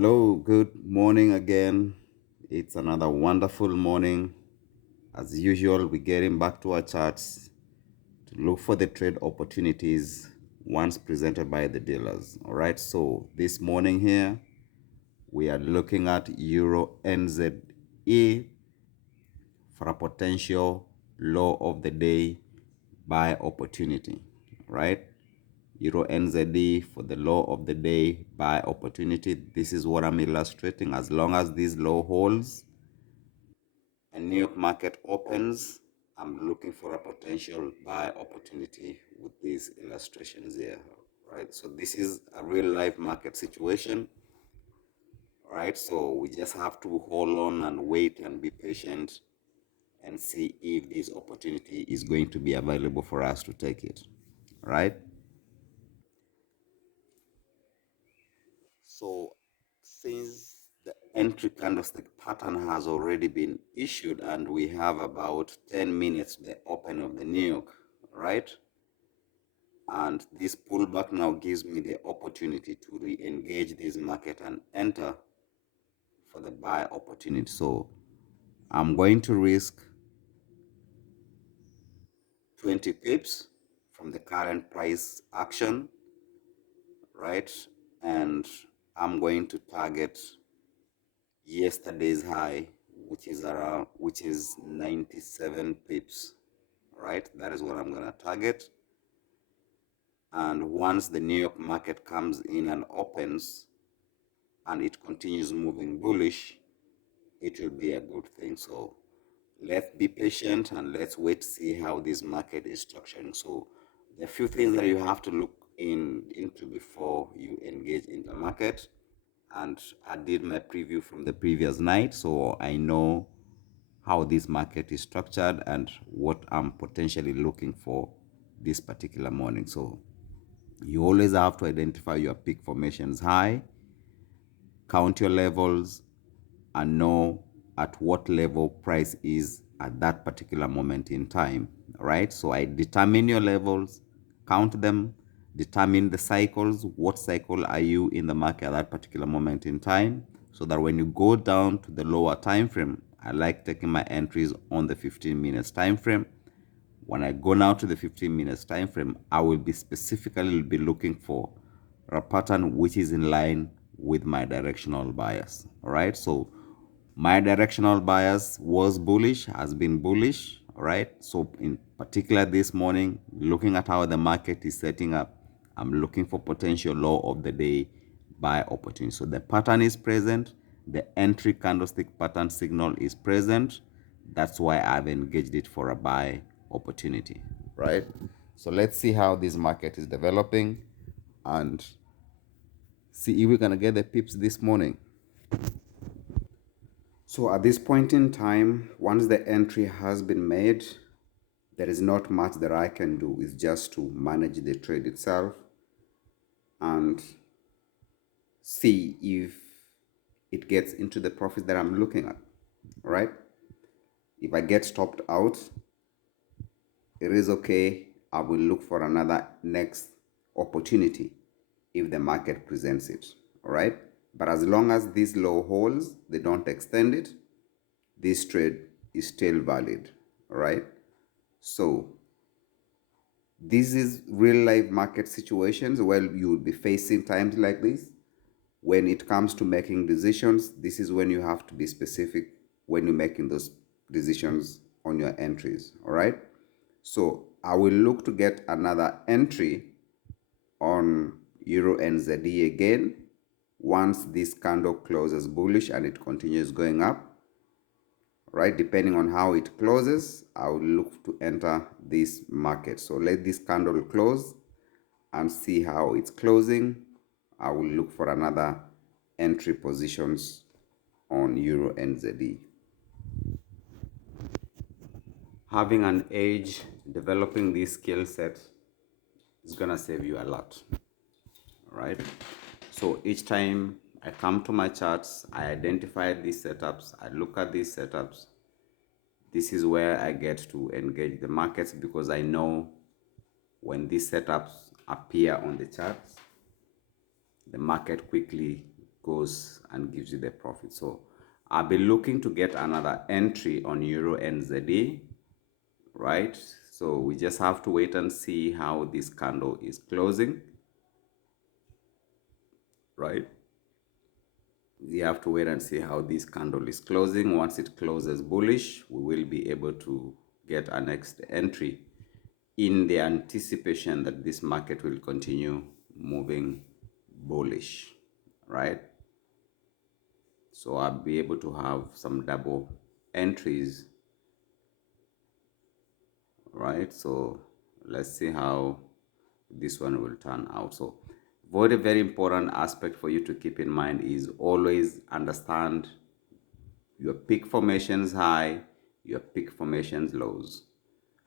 Hello, good morning again. It's another wonderful morning. As usual, we're getting back to our charts to look for the trade opportunities once presented by the dealers. All right, so this morning here, we are looking at Eur-Nzd for a potential low of the day buy opportunity, right? Eur-Nzd for the low of the day buy opportunity. This is what I'm illustrating. As long as this low holds and New York market opens, I'm looking for a potential buy opportunity with these illustrations here, right? So this is a real life market situation, right? So we just have to hold on and wait and be patient and see if this opportunity is going to be available for us to take it, right? So since the entry candlestick pattern has already been issued and we have about 10 minutes to the open of the New York, right? And this pullback now gives me the opportunity to re-engage this market and enter for the buy opportunity. So I'm going to risk 20 pips from the current price action, right? And I'm going to target yesterday's high, which is 97 pips, right? That is what I'm gonna target. And once the New York market comes in and opens and it continues moving bullish, it will be a good thing. So let's be patient and let's wait to see how this market is structuring. So there are a few things that you have to look into before you engage in the market. And I did my preview from the previous night, so I know how this market is structured and what I'm potentially looking for this particular morning. So you always have to identify your peak formations high, count your levels, and know at what level price is at that particular moment in time, right? So I determine your levels, count them, determine the cycles. What cycle are you in the market at that particular moment in time? So that when you go down to the lower time frame, I like taking my entries on the 15 minutes time frame. When I go now to the 15 minutes time frame, I will be specifically be looking for a pattern which is in line with my directional bias. All right, so my directional bias was bullish, has been bullish. All right, so in particular this morning, looking at how the market is setting up, I'm looking for potential low of the day buy opportunity. So the pattern is present, the entry candlestick pattern signal is present. That's why I've engaged it for a buy opportunity, right? So let's see how this market is developing and see if we're gonna get the pips this morning. So at this point in time, once the entry has been made, there is not much that I can do. It's just to manage the trade itself and see if it gets into the profit that I'm looking at, right? If I get stopped out, it is okay. I will look for another next opportunity if the market presents it, all right? But as long as this low holds, they don't extend it, this trade is still valid, all right? So this is real life market situations where you will be facing times like this. When it comes to making decisions, this is when you have to be specific when you're making those decisions on your entries, all right? So I will look to get another entry on Eur-Nzd again once this candle closes bullish and it continues going up, right? Depending on how it closes, I will look to enter this market. So let this candle close and see how it's closing. I will look for another entry positions on Eur-Nzd. Having an edge, developing this skill set is gonna save you a lot, right? So each time I come to my charts, I identify these setups, I look at these setups. This is where I get to engage the markets because I know when these setups appear on the charts, the market quickly goes and gives you the profit. So I'll be looking to get another entry on Eur-Nzd, right? So we just have to wait and see how this candle is closing, right? We have to wait and see how this candle is closing. Once it closes bullish, we will be able to get our next entry in the anticipation that this market will continue moving bullish, right? So I'll be able to have some double entries, right? So let's see how this one will turn out. So very important aspect for you to keep in mind is always understand your peak formations high, your peak formations lows,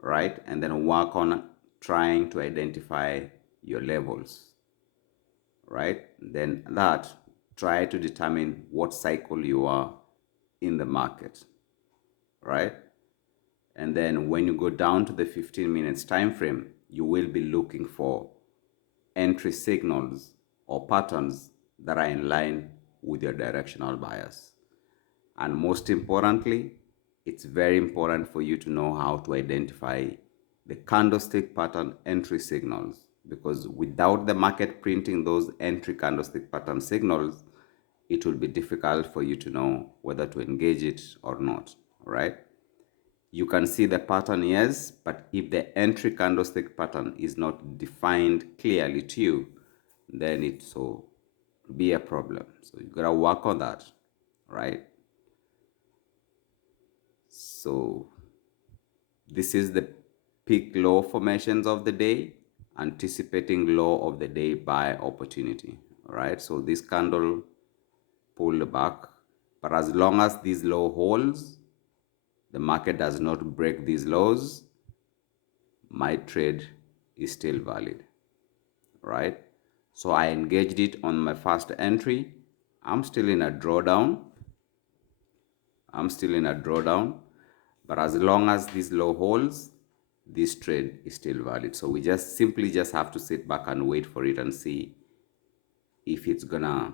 right? And then work on trying to identify your levels, right? Then that, try to determine what cycle you are in the market, right? And then when you go down to the 15 minutes time frame, you will be looking for entry signals or patterns that are in line with your directional bias. And most importantly, it's very important for you to know how to identify the candlestick pattern entry signals, because without the market printing those entry candlestick pattern signals, it will be difficult for you to know whether to engage it or not, right? You can see the pattern, yes, but if the entry candlestick pattern is not defined clearly to you, then it will be a problem. So you gotta work on that, right? So this is the peak low formations of the day, anticipating low of the day buy opportunity. All right, so this candle pulled back, but as long as this low holds, the market does not break these lows, my trade is still valid, right? So I engaged it on my first entry. I'm still in a drawdown. But as long as this low holds, this trade is still valid. So we just simply just have to sit back and wait for it and see if it's gonna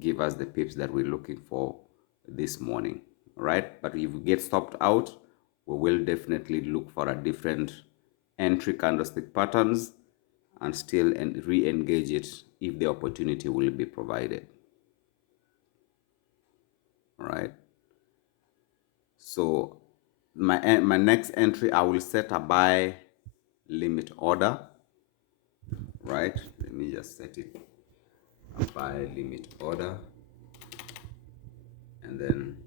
give us the pips that we're looking for this morning, right? But if we get stopped out, we will definitely look for a different entry candlestick patterns and still re-engage it if the opportunity will be provided. All right. So my next entry, I will set a buy limit order, right? Let me just set it, a buy limit order, and then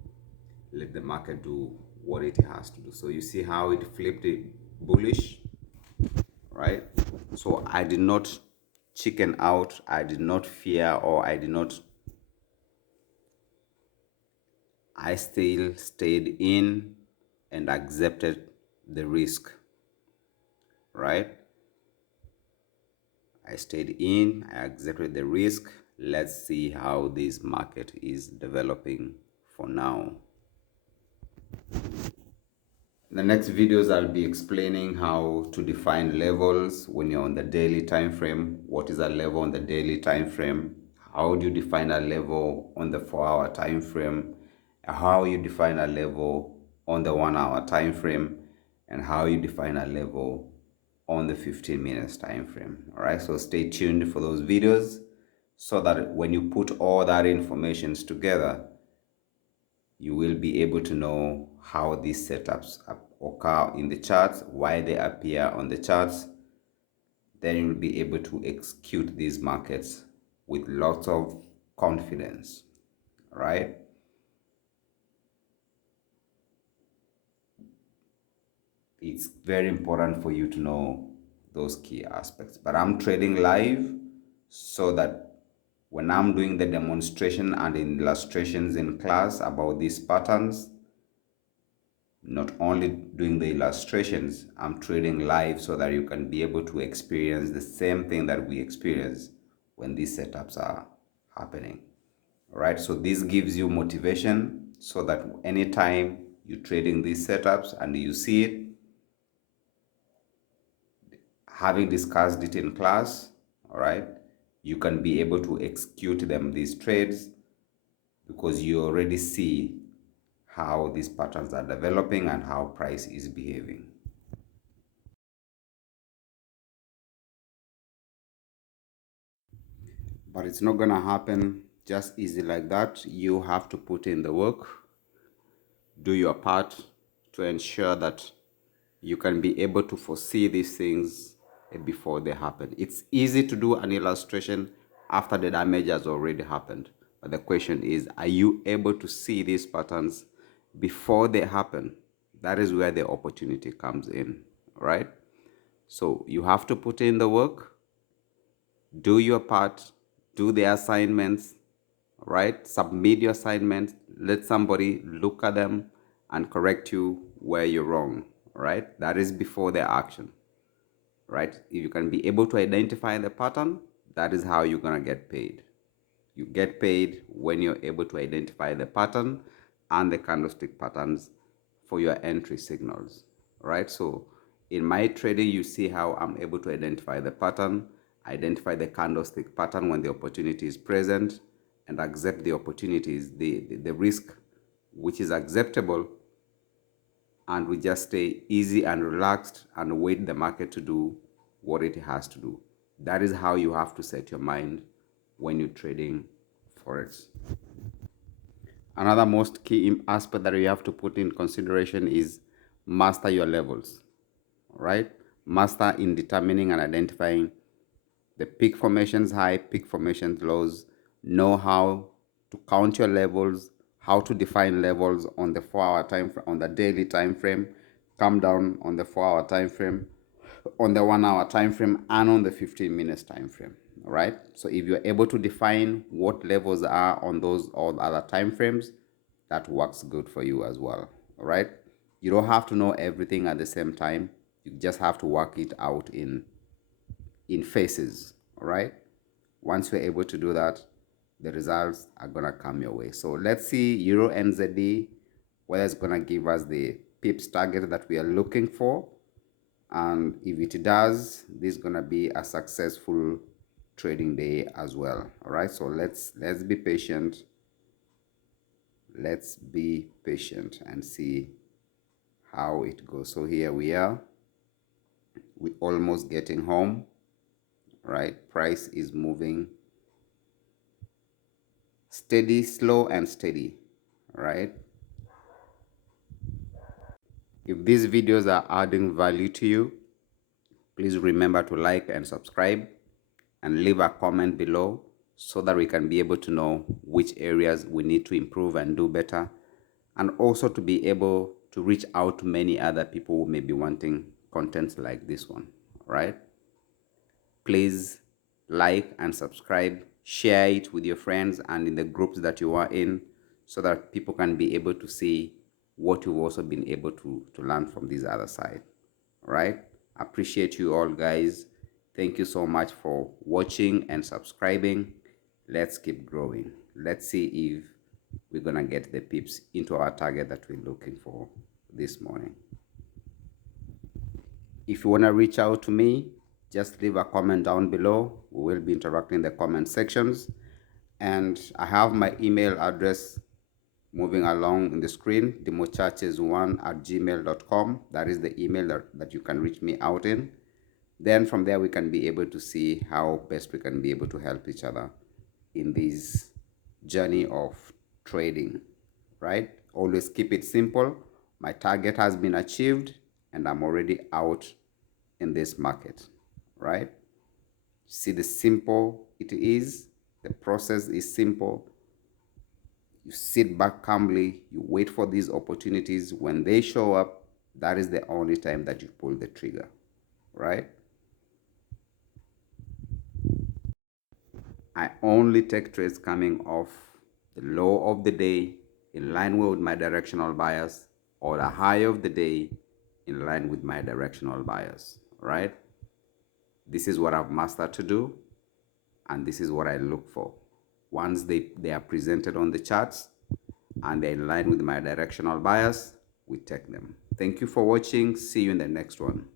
let the market do what it has to do. So you see how it flipped it bullish, right? So I did not chicken out, I did not fear, or I still stayed in and accepted the risk, right? I stayed in, I accepted the risk. Let's see how this market is developing for now. In the next videos, I'll be explaining how to define levels when you're on the daily time frame. What is a level on the daily time frame? How do you define a level on the 4-hour time frame? How you define a level on the 1-hour time frame, and how you define a level on the 15 minutes time frame. All right, so stay tuned for those videos so that when you put all that information together, you will be able to know how these setups occur in the charts, why they appear on the charts. Then you'll be able to execute these markets with lots of confidence, right? It's very important for you to know those key aspects. But I'm trading live so that when I'm doing the demonstration and illustrations in class about these patterns, not only doing the illustrations, I'm trading live so that you can be able to experience the same thing that we experience when these setups are happening. All right, so this gives you motivation so that anytime you're trading these setups and you see it, having discussed it in class, all right, you can be able to execute these trades because you already see how these patterns are developing and how price is behaving. But it's not going to happen just easy like that. You have to put in the work, do your part to ensure that you can be able to foresee these things before they happen. It's easy to do an illustration after the damage has already happened. But the question is, are you able to see these patterns before they happen? That is where the opportunity comes in, right? So you have to put in the work, do your part, do the assignments, right? Submit your assignments, let somebody look at them and correct you where you're wrong, right? That is before the action, right? If you can be able to identify the pattern, that is how you're going to get paid. You get paid when you're able to identify the pattern and the candlestick patterns for your entry signals, right? So in my trading, you see how I'm able to identify the pattern, identify the candlestick pattern when the opportunity is present, and accept the opportunities, the risk which is acceptable, and we just stay easy and relaxed and wait the market to do what it has to do. That is how you have to set your mind when you're trading forex. Another most key aspect that you have to put in consideration is master your levels, right? Master in determining and identifying the peak formations high, peak formations lows, know how to count your levels, how to define levels on the 4-hour time on the daily time frame, come down on the 4-hour time frame, on the 1-hour time frame, and on the 15 minutes time frame. All right. So if you're able to define what levels are on those or other time frames, that works good for you as well. All right. You don't have to know everything at the same time. You just have to work it out in phases. All right. Once you're able to do that, the results are gonna come your way. So let's see Eur-Nzd, whether it's gonna give us the pips target that we are looking for. And if it does, this is gonna be a successful trading day as well. All right, so let's be patient. Let's be patient and see how it goes. So here we are. We're almost getting home, right? Price is moving steady, slow and steady, right? If these videos are adding value to you, please remember to like and subscribe and leave a comment below so that we can be able to know which areas we need to improve and do better, and also to be able to reach out to many other people who may be wanting contents like this one, right? Please like and subscribe, share it with your friends and in the groups that you are in so that people can be able to see what you've also been able to learn from this other side. All right? Appreciate you all, guys. Thank you so much for watching and subscribing. Let's keep growing. Let's see if we're going to get the pips into our target that we're looking for this morning. If you want to reach out to me, just leave a comment down below. We will be interacting in the comment sections. And I have my email address moving along in the screen, demochurches1@gmail.com. That is the email that you can reach me out in. Then from there, we can be able to see how best we can be able to help each other in this journey of trading, right? Always keep it simple. My target has been achieved and I'm already out in this market, right? See the simple it is. The process is simple. You sit back calmly, you wait for these opportunities. When they show up, that is the only time that you pull the trigger, right? I only take trades coming off the low of the day in line with my directional bias, or the high of the day in line with my directional bias, right? This is what I've mastered to do, and this is what I look for. Once they are presented on the charts and they're in line with my directional bias, we take them. Thank you for watching. See you in the next one.